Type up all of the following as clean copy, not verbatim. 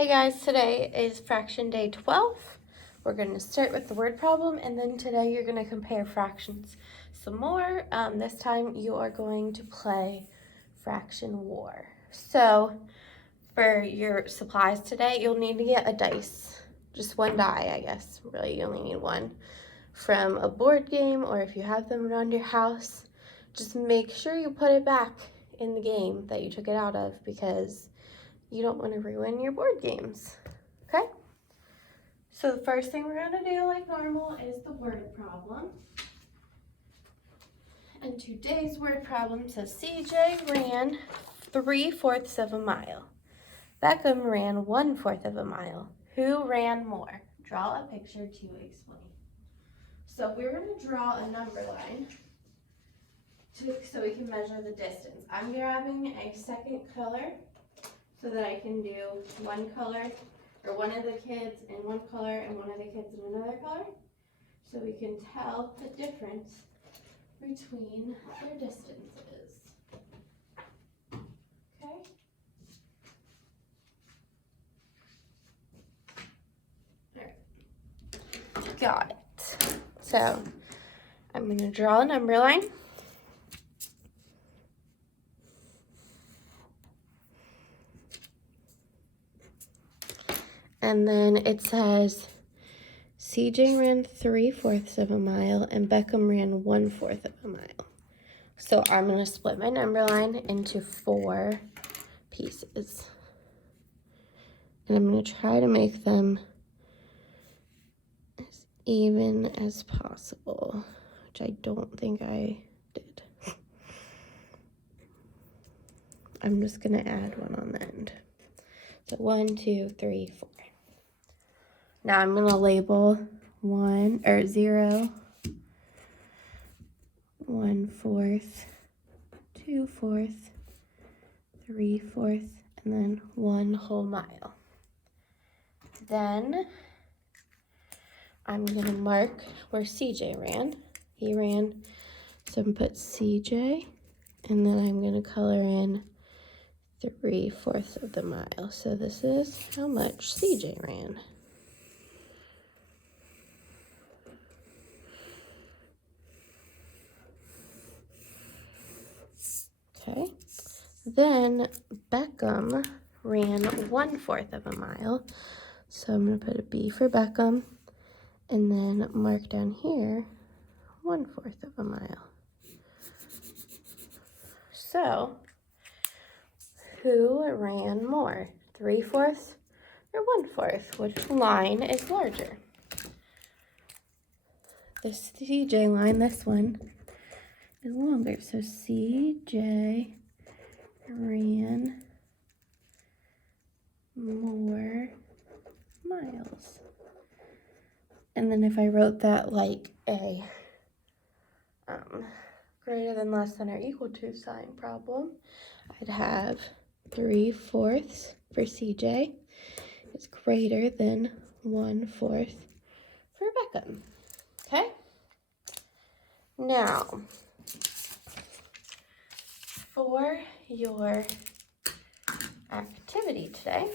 Hey guys, today is fraction day 12. We're going to start with the word problem, and then today you're going to compare fractions some more. This time you are going to play fraction war. So for your supplies today, you'll need to get a dice, just one die, I guess. Really, you only need one from a board game, or if you have them around your house, just make sure you put it back in the game that you took it out of, because you don't want to ruin your board games, okay? So the first thing we're going to do, like normal, is the word problem. And today's word problem says CJ ran 3/4 of a mile. Beckham ran 1/4 of a mile. Who ran more? Draw a picture to explain. So we're going to draw a number line so we can measure the distance. I'm grabbing a second color so that I can do one color, or one of the kids in one color and one of the kids in another color, so we can tell the difference between their distances. Okay? Alright. Got it. So I'm going to draw a number line. And then it says CJ ran 3/4 of a mile and Beckham ran 1/4 of a mile. So I'm going to split my number line into 4 pieces. And I'm going to try to make them as even as possible, which I don't think I did. I'm just going to add one on the end. So 1, 2, 3, 4. Now I'm going to label 0, 1/4, 2/4, 3/4, and then 1 whole mile. Then I'm going to mark where CJ ran. He ran, so I'm going to put CJ, and then I'm going to color in 3/4 of the mile. So this is how much CJ ran. Okay. Then Beckham ran 1/4 of a mile. So I'm going to put a B for Beckham, and then mark down here 1/4 of a mile. So who ran more, 3/4 or 1/4? Which line is larger? This CJ line, this one, is longer. So CJ ran more miles. And then if I wrote that like a greater than, less than, or equal to sign problem, I'd have 3/4 for CJ is greater than 1/4 for Beckham. Okay? Now, for your activity today,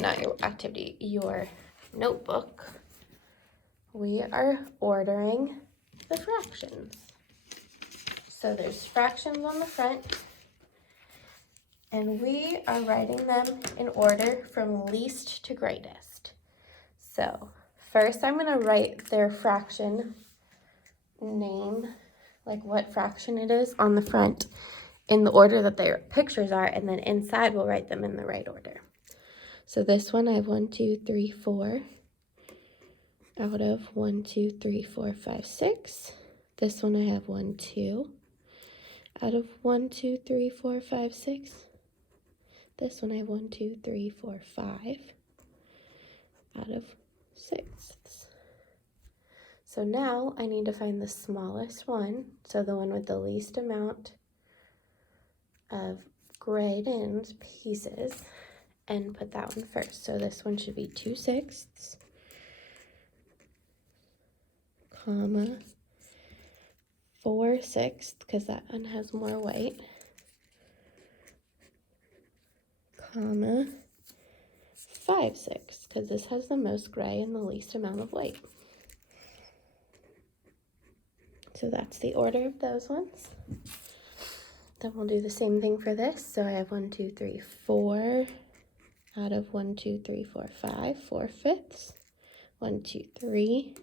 not your activity, your notebook, we are ordering the fractions. So there's fractions on the front, and we are writing them in order from least to greatest. So first I'm going to write their fraction name, like what fraction it is, on the front in the order that their pictures are, and then inside we'll write them in the right order. So this one I have 1, 2, 3, 4 out of 1, 2, 3, 4, 5, 6. This one I have 1, 2 out of 1, 2, 3, 4, 5, 6. This one I have 1, 2, 3, 4, 5 out of 6. So now I need to find the smallest one, so the one with the least amount of grayed in pieces, and put that one first. So this one should be 2/6, comma, 4/6, because that one has more weight, comma, 5/6, because this has the most gray and the least amount of white. So that's the order of those ones. Then we'll do the same thing for this. So I have 1, 2, 3, 4 out of 1, 2, 3, 4, 5, 4/5. 1, 2, 3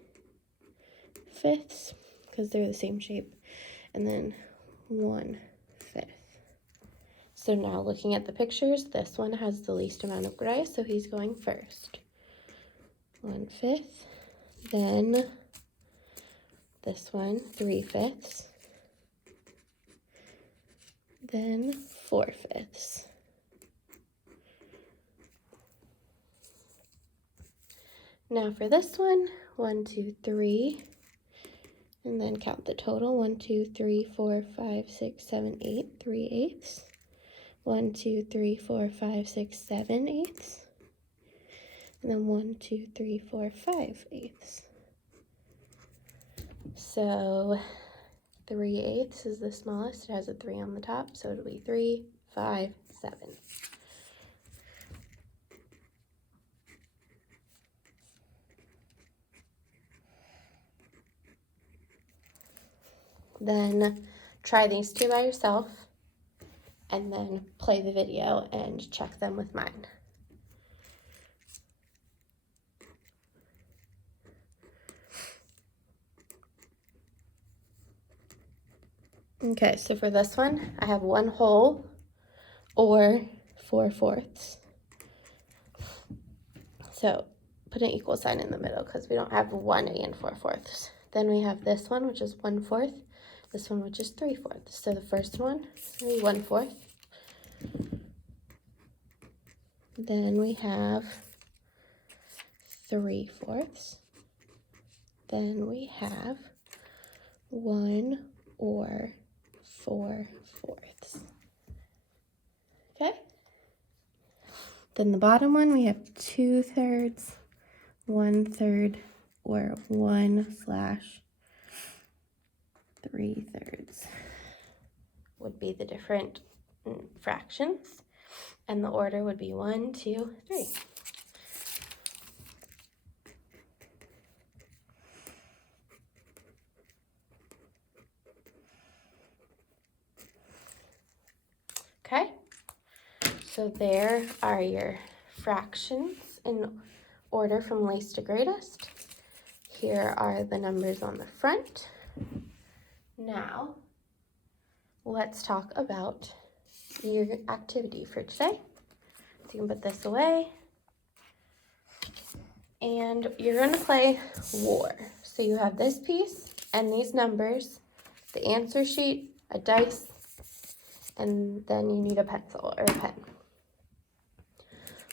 fifths, because they're the same shape, and then 1/5. So now looking at the pictures, this one has the least amount of gray, so he's going first. 1/5, then this one, 3/5, then 4/5. Now for this one, 1, 2, 3, and then count the total. 1, 2, 3, 4, 5, 6, 7, 8, 3/8. 1, 2, 3, 4, 5, 6, 7/8. And then 1, 2, 3, 4, 5/8. So 3/8 is the smallest. It has a 3 on the top, so it'll be 3, 5, 7. Then try these two by yourself, and then play the video and check them with mine. Okay, so for this one, I have 1 whole or 4/4. So put an equal sign in the middle because we don't have 1 and 4/4. Then we have this one, which is 1/4. This one, which is 3/4. So the first one is going to be 1/4. Then we have 3/4. Then we have 1 or 4/4. Okay. Then the bottom one, we have 2/3, 1/3, or 1/3 would be the different fractions, and the order would be 1, 2, 3. Okay, so there are your fractions in order from least to greatest. Here are the numbers on the front. Now, let's talk about your activity for today. So you can put this away. And you're going to play war. So you have this piece and these numbers, the answer sheet, a dice, and then you need a pencil or a pen.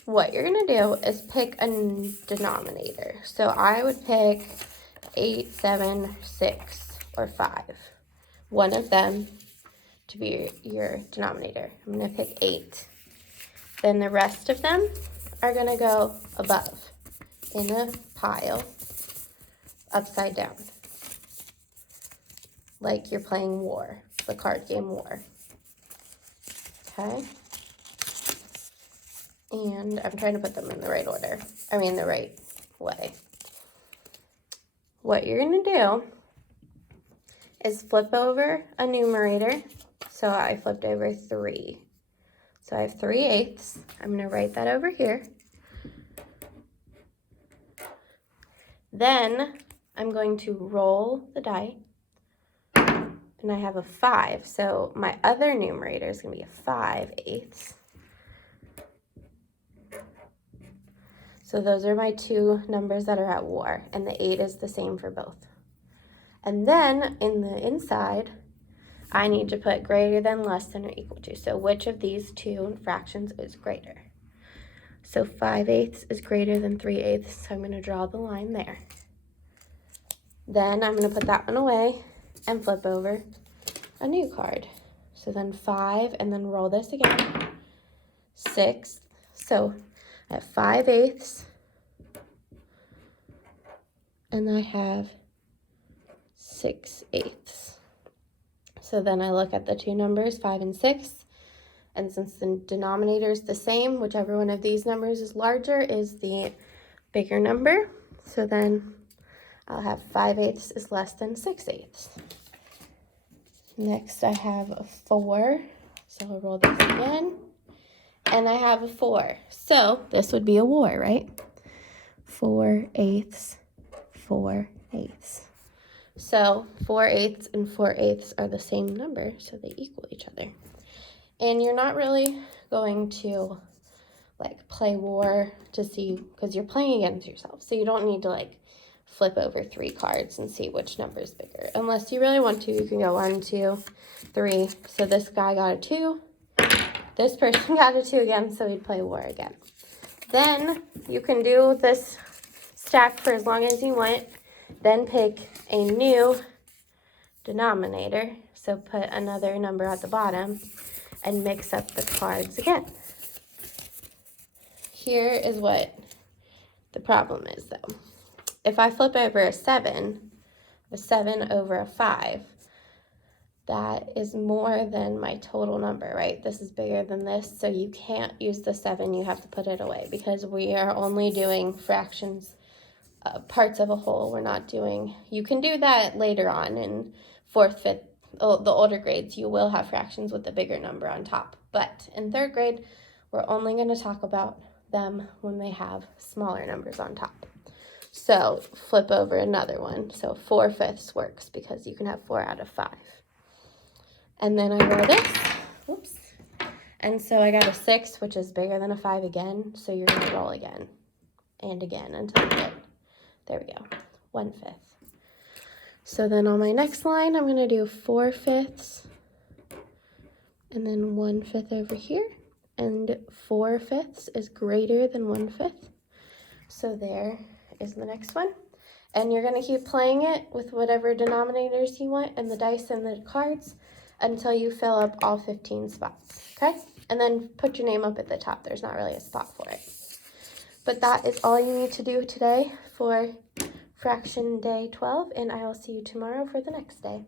What you're going to do is pick a denominator. So I would pick 8, 7, 6, or 5. One of them to be your denominator. I'm going to pick 8. Then the rest of them are going to go above in a pile upside down, like you're playing War, the card game War. Okay? And I'm trying to put them in the right order. The right way. What you're going to do is flip over a numerator. So I flipped over 3. So I have 3/8. I'm going to write that over here. Then I'm going to roll the die. And I have a 5. So my other numerator is going to be a 5/8. So those are my two numbers that are at war, and the 8 is the same for both. And then in the inside, I need to put greater than, less than, or equal to. So which of these two fractions is greater? So 5/8 is greater than 3/8, so I'm going to draw the line there. Then I'm going to put that one away and flip over a new card. So then 5, and then roll this again. 6. So I have 5/8, and I have 6/8. So then I look at the two numbers, 5 and 6, And since the denominator is the same, whichever one of these numbers is larger is the bigger number. So then I'll have 5/8 is less than 6/8. Next I have a 4. So I'll roll this again. And I have a 4. So this would be a war, right? 4/8, 4/8. So 4/8 and 4/8 are the same number, so they equal each other. And you're not really going to like play war to see, because you're playing against yourself. So you don't need to like flip over 3 cards and see which number is bigger. Unless you really want to, you can go 1, 2, 3. So this guy got a 2. This person got a 2 again, so we'd play war again. Then you can do this stack for as long as you want. Then pick a new denominator. So put another number at the bottom and mix up the cards again. Here is what the problem is though. If I flip over a 7 over a 5, that is more than my total number, right? This is bigger than this, so you can't use the 7. You have to put it away because we are only doing fractions, parts of a whole. We're not doing, you can do that later on in 4th, 5th, the older grades. You will have fractions with a bigger number on top. But in 3rd grade, we're only going to talk about them when they have smaller numbers on top. So flip over another one. So 4/5 works because you can have 4 out of 5. And then I roll this. Whoops. And so I got a 6, which is bigger than a 5 again. So you're going to roll again and again until you get, there we go, 1/5. So then on my next line, I'm going to do 4/5 and then 1/5 over here. And 4/5 is greater than 1/5. So there is the next one. And you're going to keep playing it with whatever denominators you want and the dice and the cards until you fill up all 15 spots, okay? And then put your name up at the top. There's not really a spot for it. But that is all you need to do today for fraction day 12, and I will see you tomorrow for the next day.